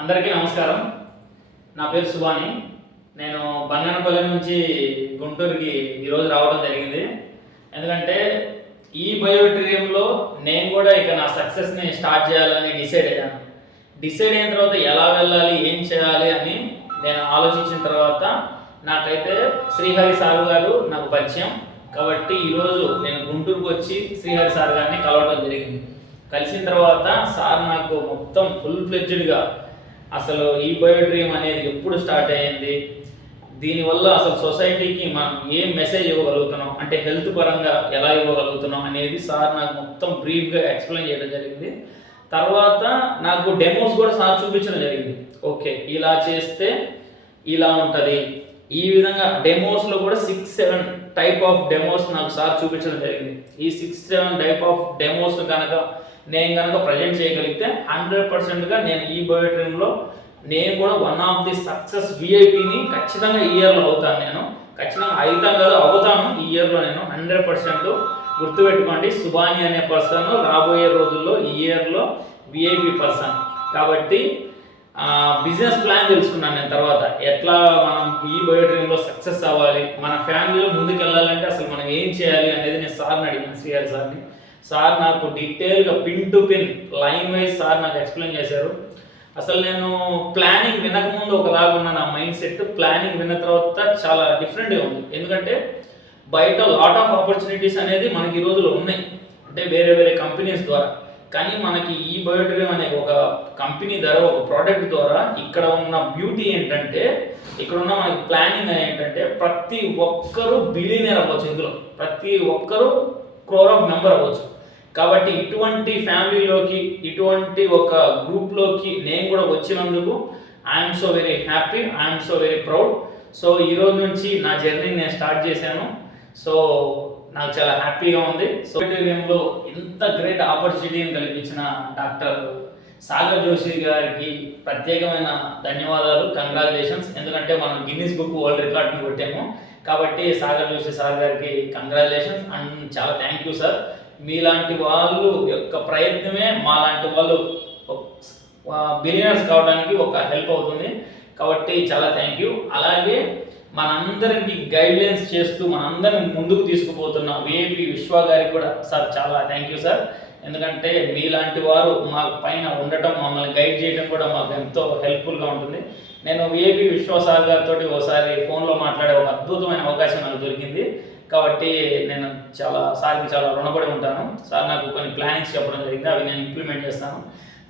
అందరికీ నమస్కారం. నా పేరు సుభాని నేను బంగనపల్లి నుంచి గుంటూరుకి ఈరోజు రావడం జరిగింది. ఎందుకంటే ఈ బయోట్రియంలో నేను కూడా ఇక నా సక్సెస్ని స్టార్ట్ చేయాలని డిసైడ్ అయ్యాను. డిసైడ్ అయిన తర్వాత ఎలా వెళ్ళాలి ఏం చేయాలి అని నేను ఆలోచించిన తర్వాత నాకైతే శ్రీహరి సార్ గారు నాకు పరిచయం. కాబట్టి ఈరోజు నేను గుంటూరుకు వచ్చి శ్రీహరి సార్ గారిని కలవడం జరిగింది. కలిసిన తర్వాత సార్ నాకు మొత్తం ఫుల్ ఫ్లెడ్జ్డ్గా అసలు ఈ బయోడ్రీమ్ అనేది ఎప్పుడు స్టార్ట్ అయ్యింది? దీనివల్ల అసలు సొసైటీకి మనం ఏం మెసేజ్ ఇవ్వగలుగుతున్నాం? అంటే హెల్త్ పరంగా ఎలా ఇవ్వగలుగుతున్నాం అనేది సార్ నాకు మొత్తం బ్రీఫ్గా ఎక్స్ప్లెయిన్ చేయడం జరిగింది. తర్వాత నాకు డెమోస్ కూడా సార్ చూపించడం జరిగింది. ఓకే ఇలా చేస్తే ఇలా ఉంటుంది. ఈ విధంగా డెమోస్లో కూడా six seven type of demos నాకు సార్ చూపించడం జరిగింది. ఈ six seven type of demos కనుక నేను కనుక ప్రజెంట్ చేయగలిగితే హండ్రెడ్ పర్సెంట్గా నేను ఈ బయోట్రీమ్లో నేను కూడా వన్ ఆఫ్ ది సక్సెస్ విఐపిని ఖచ్చితంగా ఈ ఇయర్లో అవుతాను నేను. ఖచ్చితంగా అవుతాను కదా అవుతాను ఈ ఇయర్లో నేను. హండ్రెడ్ పర్సెంట్ గుర్తుపెట్టుకోండి సుబాని అనే పర్సన్ రాబోయే రోజుల్లో ఈ ఇయర్లో విఐపి పర్సన్ కాబట్టి బిజినెస్ ప్లాన్ తెలుసుకున్నాను నేను తర్వాత. ఎట్లా మనం ఈ బయోడ్రీమ్లో సక్సెస్ అవ్వాలి? మన ఫ్యామిలీలో ముందుకు వెళ్ళాలంటే అసలు మనం ఏం చేయాలి అనేది నేను సార్ని అడిగాను శ్రీహరి సార్ని. సార్ నాకు డీటెయిల్గా pin to pin line wise sir నాకు ఎక్స్ప్లెయిన్ చేశారు. అసలు నేను ప్లానింగ్ వినకముందు ఒకలాగా ఉన్న నా మైండ్ సెట్ ప్లానింగ్ విన్న తర్వాత చాలా డిఫరెంట్గా ఉంది. ఎందుకంటే బయట లాట్ ఆఫ్ ఆపర్చునిటీస్ అనేది మనకి ఈ రోజులో ఉన్నాయి. అంటే వేరే వేరే కంపెనీస్ ద్వారా. కానీ మనకి ఈ బయోడ్రీమ్ అనే ఒక కంపెనీ ద్వారా ఒక ప్రోడక్ట్ ద్వారా ఇక్కడ ఉన్న బ్యూటీ ఏంటంటే ఇక్కడ ఉన్న మనకి ప్లానింగ్ ఏంటంటే ప్రతి ఒక్కరూ బిలీనియర్ అవ్వచ్చు ఇందులో. ప్రతి ఒక్కరూ క్రోర్ ఆఫ్ మెంబర్ అవ్వచ్చు. కాబట్టి ఇటువంటి ఫ్యామిలీలోకి ఇటువంటి ఒక గ్రూప్లోకి నేను కూడా వచ్చినందుకు I'm so very happy I'm so very proud. So ఈ రోజు నుంచి నా జర్నీ నేను స్టార్ట్ చేశాను. సో నాకు చాలా హ్యాపీగా ఉంది. సో ఇంత గ్రేట్ ఆపర్చునిటీని కల్పించిన డాక్టర్ సాగర్ జోషి గారికి ప్రత్యేకమైన ధన్యవాదాలు కంగ్రాచులేషన్స్ ఎందుకంటే మనం గిన్నీస్ బుక్ వరల్డ్ రికార్డ్ని కొట్టాము. కాబట్టి సాగర్ జోషి సార్ గారికి కంగ్రాచులేషన్స్ అండ్ చాలా థ్యాంక్ యూ సార్ మీలాంటి వాళ్ళు యొక్క ప్రయత్నమే మాలాంటి వాళ్ళు బిలియనర్స్ కావడానికి ఒక హెల్ప్ అవుతుంది. కాబట్టి చాలా థ్యాంక్ యూ అలాగే మనందరికి గైడ్లైన్స్ చేస్తూ మనందరిని ముందుకు తీసుకుపోతున్న విఐపి విశ్వ గారికి కూడా సార్ చాలా థ్యాంక్ యూ సార్ ఎందుకంటే మీలాంటి వారు మా పైన ఉండటం మమ్మల్ని గైడ్ చేయడం కూడా మాకు ఎంతో హెల్ప్ఫుల్గా ఉంటుంది. నేను విఐపి విశ్వ సార్ గారితో ఒకసారి ఫోన్లో మాట్లాడే ఒక అద్భుతమైన అవకాశం నాకు దొరికింది. కాబట్టి నేను చాలా సార్కి చాలా రుణపడి ఉంటాను. సార్ నాకు కొన్ని ప్లానింగ్స్ చెప్పడం జరిగింది అవి నేను ఇంప్లిమెంట్ చేస్తాను.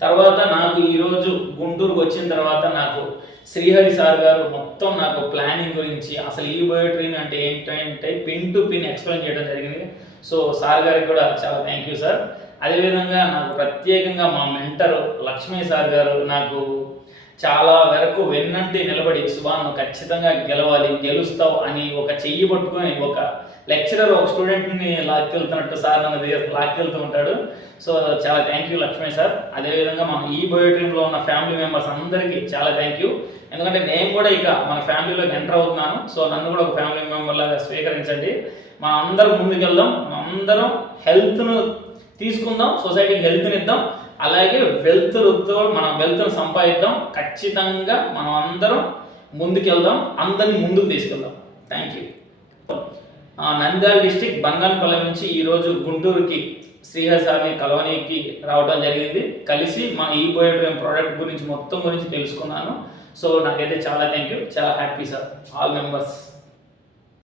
తర్వాత నాకు ఈరోజు గుంటూరుకు వచ్చిన తర్వాత నాకు శ్రీహరి సార్ గారు మొత్తం నాకు ప్లానింగ్ గురించి అసలు ఈ బయోట్రీన్ అంటే ఏంటంటే పిన్ టు పిన్ ఎక్స్ప్లెయిన్ చేయడం జరిగింది. సో సార్ గారికి కూడా చాలా థ్యాంక్ యూ సార్ అదేవిధంగా నాకు ప్రత్యేకంగా మా మెంటర్ లక్ష్మీ సార్ గారు నాకు చాలా వరకు వెన్నంటి నిలబడి సుభాన్ నువ్వు ఖచ్చితంగా గెలవాలి గెలుస్తావు అని ఒక చెయ్యి పట్టుకొని ఒక లెక్చరర్ ఒక స్టూడెంట్ని లాక్కెళ్తున్నట్టు సార్ నన్ను దగ్గర లాక్కెళ్తూ ఉంటాడు. సో చాలా థ్యాంక్ యూ లక్ష్మీ సార్. అదేవిధంగా మన ఈ బయోట్రీమ్లో ఉన్న ఫ్యామిలీ మెంబర్స్ అందరికీ చాలా థ్యాంక్ యూ ఎందుకంటే నేను కూడా ఇక మన ఫ్యామిలీలోకి ఎంటర్ అవుతున్నాను. సో నన్ను కూడా ఒక ఫ్యామిలీ మెంబర్ లాగా స్వీకరించండి. మనం అందరం ముందుకెళ్దాం. మనం అందరం హెల్త్ను తీసుకుందాం. సొసైటీకి హెల్త్ని ఇద్దాం. అలాగే వెల్త్తో మనం వెల్త్ను సంపాదిద్దాం. ఖచ్చితంగా మనం అందరం ముందుకెళ్దాం. అందరిని ముందుకు తీసుకెళ్దాం. Thank you Nandyal district Banganapalle నుంచి ఈరోజు గుంటూరుకి శ్రీహరి సార్ని కలవనీకి రావడం జరిగింది. కలిసి మా ఈ బయోడ్రీమ్ ప్రోడక్ట్ గురించి మొత్తం గురించి తెలుసుకున్నాను. సో నాకైతే చాలా థ్యాంక్ యూ చాలా హ్యాపీ సార్ ఆల్ మెంబర్స్